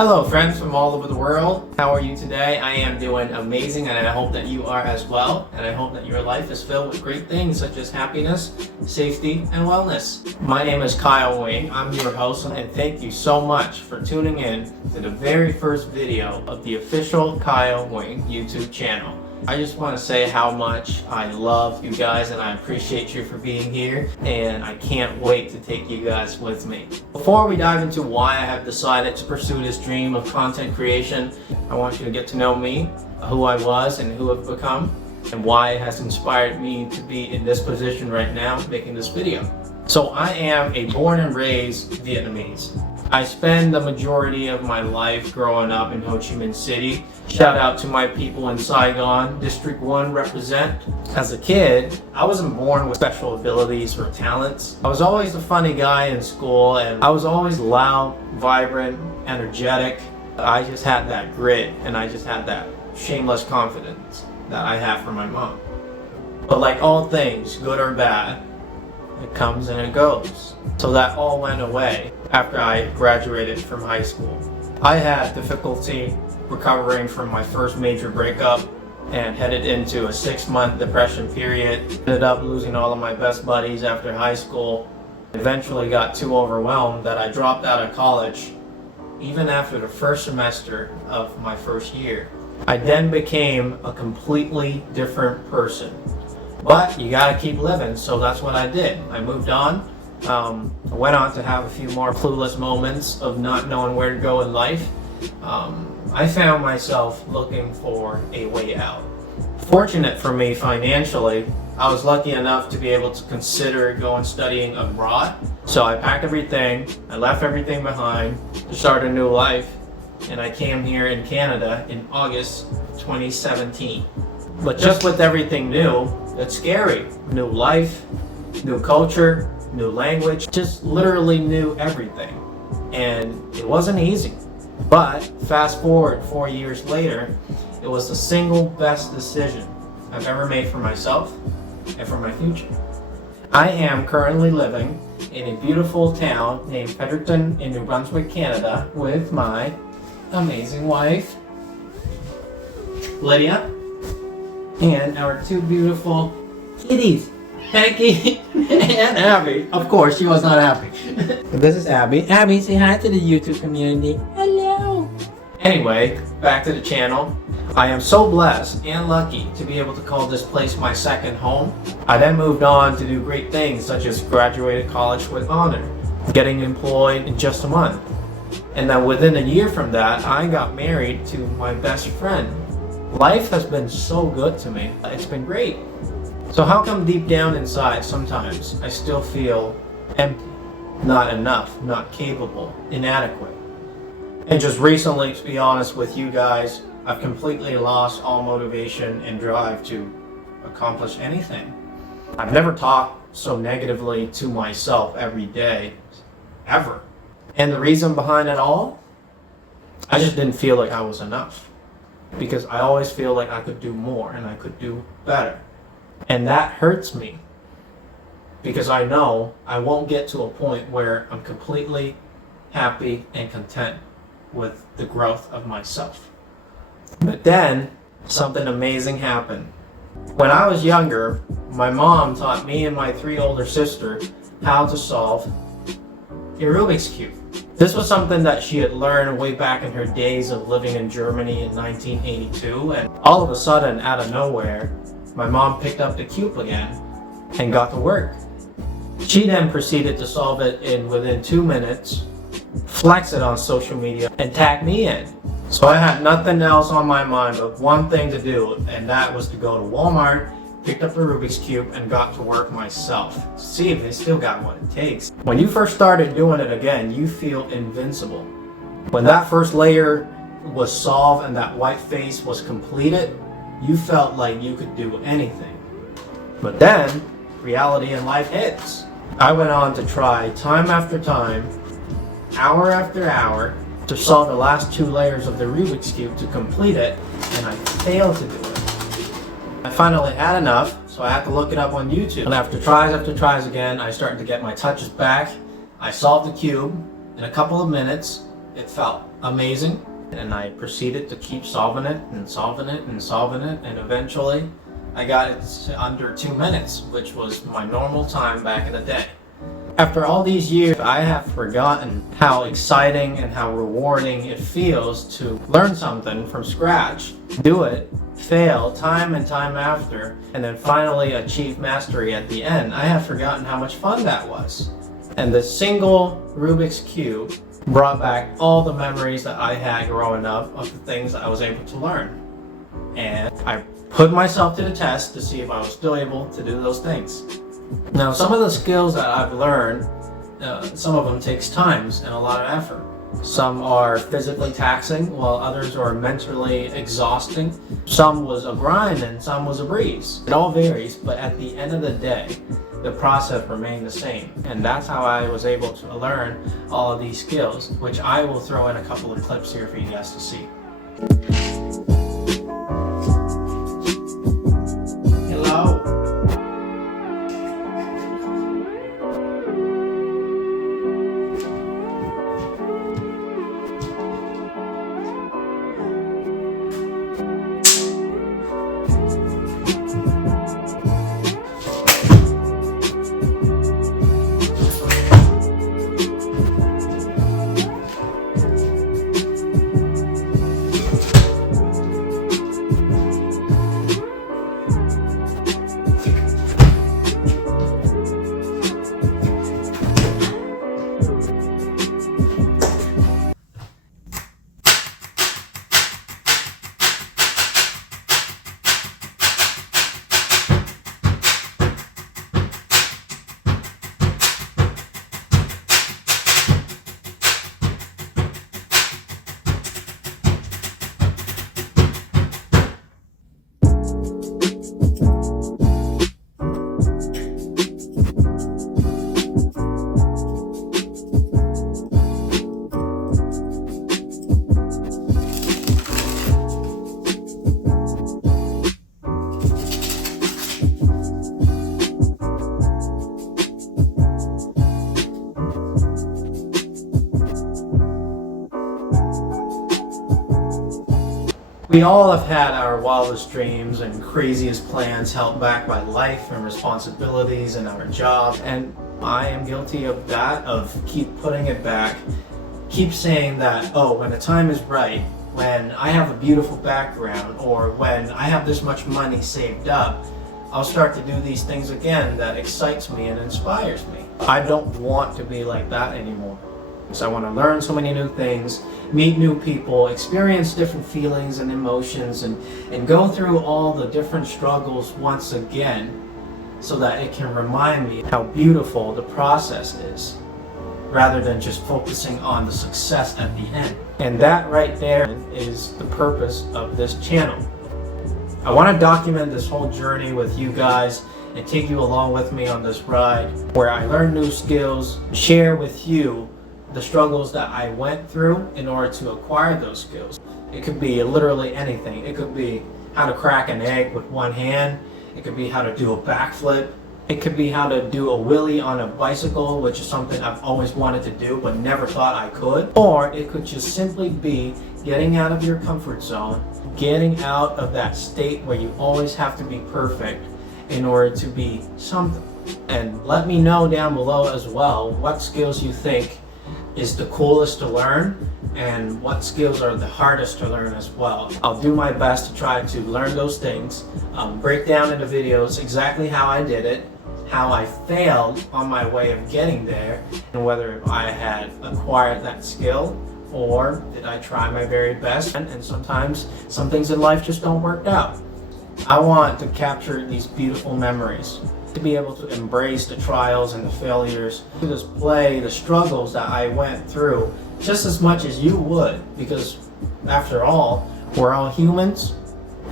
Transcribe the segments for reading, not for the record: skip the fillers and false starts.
Hello friends from all over the world. How are you today? I am doing amazing and I hope that you are as well. And I hope that your life is filled with great things such as happiness, safety, and wellness. My name is Kyle Nguyen. I'm your host and thank you so much for tuning in to the very first video of the official Kyle Nguyen YouTube channel. I just want to say how much I love you guys and I appreciate you for being here, and I can't wait to take you guys with me. Before we dive into why I have decided to pursue this dream of content creation, I want you to get to know me, who I was and who I've become, and why it has inspired me to be in this position right now making this video. So I am a born and raised Vietnamese. I spend the majority of my life growing up in Ho Chi Minh City. Shout out to my people in Saigon, District 1 represent. As a kid, I wasn't born with special abilities or talents. I was always the funny guy in school and I was always loud, vibrant, energetic. I just had that grit and I just had that shameless confidence that I have from my mom. But like all things, good or bad, it comes and it goes. So that all went away after I graduated from high school. I had difficulty recovering from my first major breakup and headed into a 6-month depression period. Ended up losing all of my best buddies after high school. Eventually got too overwhelmed that I dropped out of college even after the first semester of my first year. I then became a completely different person. But you gotta keep living, so that's what I did. I moved on. I went on to have a few more clueless moments of not knowing where to go in life. I found myself looking for a way out. Fortunate for me financially, I was lucky enough to be able to consider going studying abroad. So I packed everything, I left everything behind to start a new life, and I came here in Canada in August 2017. But just with everything new, it's scary. New life, new culture, new language, just literally new everything. And it wasn't easy. But fast forward 4 years later, it was the single best decision I've ever made for myself and for my future. I am currently living in a beautiful town named Fredericton in New Brunswick, Canada with my amazing wife, Lydia, and our two beautiful kitties, Becky and Abby. Of course, she was not happy. This is Abby. Abby, say hi to the YouTube community. Hello. Anyway, back to the channel. I am so blessed and lucky to be able to call this place my second home. I then moved on to do great things such as graduated college with honor, getting employed in just a month. And then within a year from that, I got married to my best friend. Life has been so good to me. It's been great. So how come deep down inside sometimes I still feel empty, not enough, not capable, inadequate? And just recently, to be honest with you guys, I've completely lost all motivation and drive to accomplish anything. I've never talked so negatively to myself every day, ever. And the reason behind it all? I just didn't feel like I was enough. Because I always feel like I could do more and I could do better. And that hurts me because I know I won't get to a point where I'm completely happy and content with the growth of myself. But then something amazing happened. When I was younger, my mom taught me and my 3 older sisters how to solve a Rubik's Cube. This was something that she had learned way back in her days of living in Germany in 1982, and all of a sudden, out of nowhere, my mom picked up the cube again and got to work. She then proceeded to solve it in within 2 minutes, flex it on social media, and tag me in. So I had nothing else on my mind but one thing to do, and that was to go to Walmart, picked up the Rubik's Cube, and got to work myself to see if they still got what it takes. When you first started doing it again, you feel invincible. When that first layer was solved and that white face was completed, you felt like you could do anything. But then, reality in life hits. I went on to try time after time, hour after hour, to solve the last 2 layers of the Rubik's Cube to complete it, and I failed to do it. I finally had enough, so I had to look it up on YouTube. And after tries again, I started to get my touches back. I solved the cube in a couple of minutes. it felt amazing, and I proceeded to keep solving it and solving it and solving it, and eventually I got it to under 2 minutes, which was my normal time back in the day. After all these years, I have forgotten how exciting and how rewarding it feels to learn something from scratch, do it, fail time and time after, and then finally achieve mastery at the end. I have forgotten how much fun that was. And the single Rubik's Cube brought back all the memories that I had growing up of the things that I was able to learn. And I put myself to the test to see if I was still able to do those things. Now, some of the skills that I've learned, some of them takes time and a lot of effort. Some are physically taxing, while others are mentally exhausting. Some was a grind and some was a breeze. It all varies, but at the end of the day, the process remained the same. And that's how I was able to learn all of these skills, which I will throw in a couple of clips here for you guys to see. Hello. We all have had our wildest dreams and craziest plans held back by life and responsibilities and our job, and I am guilty of that, of keep putting it back, keep saying that, oh, when the time is right, when I have a beautiful background, or when I have this much money saved up, I'll start to do these things again that excites me and inspires me. I don't want to be like that anymore. So I want to learn so many new things, meet new people, experience different feelings and emotions, and go through all the different struggles once again, so that it can remind me how beautiful the process is, rather than just focusing on the success at the end. And that right there is the purpose of this channel. I want to document this whole journey with you guys and take you along with me on this ride, where I learn new skills, share with you the struggles that I went through in order to acquire those skills. It could be literally anything. It could be how to crack an egg with one hand. It could be how to do a backflip. It could be how to do a wheelie on a bicycle, which is something I've always wanted to do but never thought I could. Or it could just simply be getting out of your comfort zone, getting out of that state where you always have to be perfect in order to be something. And let me know down below as well what skills you think is the coolest to learn and what skills are the hardest to learn as well. I'll do my best to try to learn those things, break down into videos exactly how I did it, how I failed on my way of getting there, and whether I had acquired that skill or did I try my very best. And sometimes some things in life just don't work out. I want to capture these beautiful memories, to be able to embrace the trials and the failures, to display the struggles that I went through just as much as you would, because after all, we're all humans.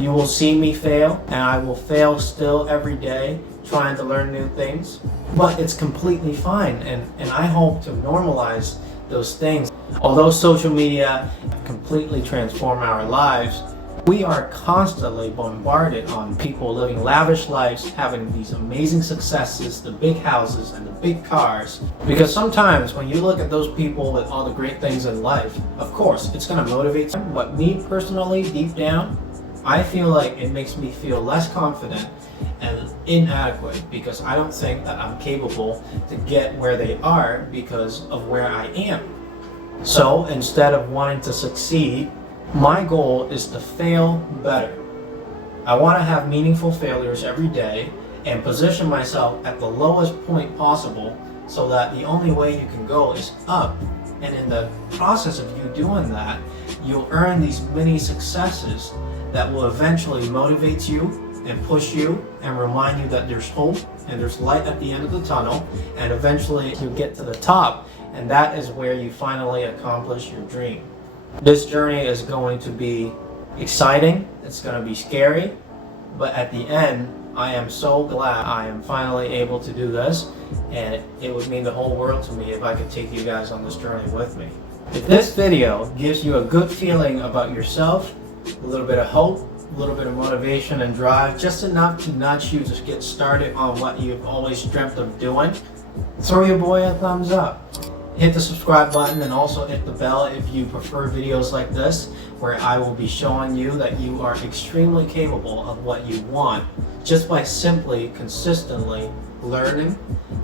You will see me fail, and I will fail still every day trying to learn new things, but it's completely fine, and I hope to normalize those things. Although social media completely transform our lives, We are constantly bombarded on people living lavish lives, having these amazing successes, the big houses and the big cars. Because sometimes when you look at those people with all the great things in life, of course, it's going to motivate them. But me personally, deep down, I feel like it makes me feel less confident and inadequate because I don't think that I'm capable to get where they are because of where I am. So instead of wanting to succeed, my goal is to fail better. I want to have meaningful failures every day and position myself at the lowest point possible so that the only way you can go is up. And in the process of you doing that, you'll earn these mini successes that will eventually motivate you and push you and remind you that there's hope and there's light at the end of the tunnel, and eventually you get to the top, and that is where you finally accomplish your dream. This journey is going to be exciting, it's going to be scary, but at the end, I am so glad I am finally able to do this, and it would mean the whole world to me if I could take you guys on this journey with me. If this video gives you a good feeling about yourself, a little bit of hope, a little bit of motivation and drive, just enough to nudge you to get started on what you've always dreamt of doing, throw your boy a thumbs up. Hit the subscribe button and also hit the bell if you prefer videos like this, where I will be showing you that you are extremely capable of what you want just by simply consistently learning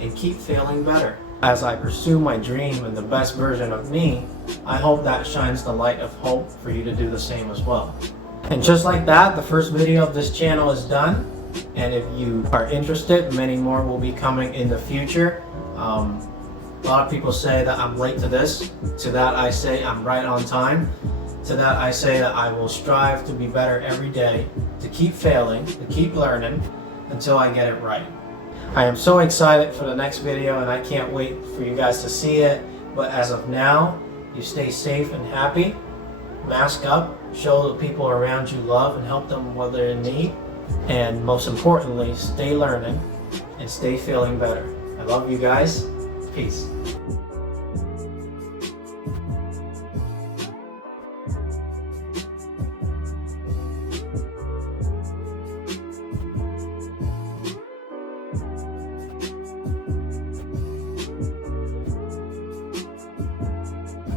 and keep failing better. As I pursue my dream and the best version of me, I hope that shines the light of hope for you to do the same as well. And just like that, the first video of this channel is done. And if you are interested, many more will be coming in the future. A lot of people say that I'm late to this. To that I say I'm right on time. To that I say that I will strive to be better every day, to keep failing, to keep learning until I get it right. I am so excited for the next video and I can't wait for you guys to see it. But as of now, you stay safe and happy. Mask up, show the people around you love and help them while they're in need. And most importantly, stay learning and stay feeling better. I love you guys. Peace.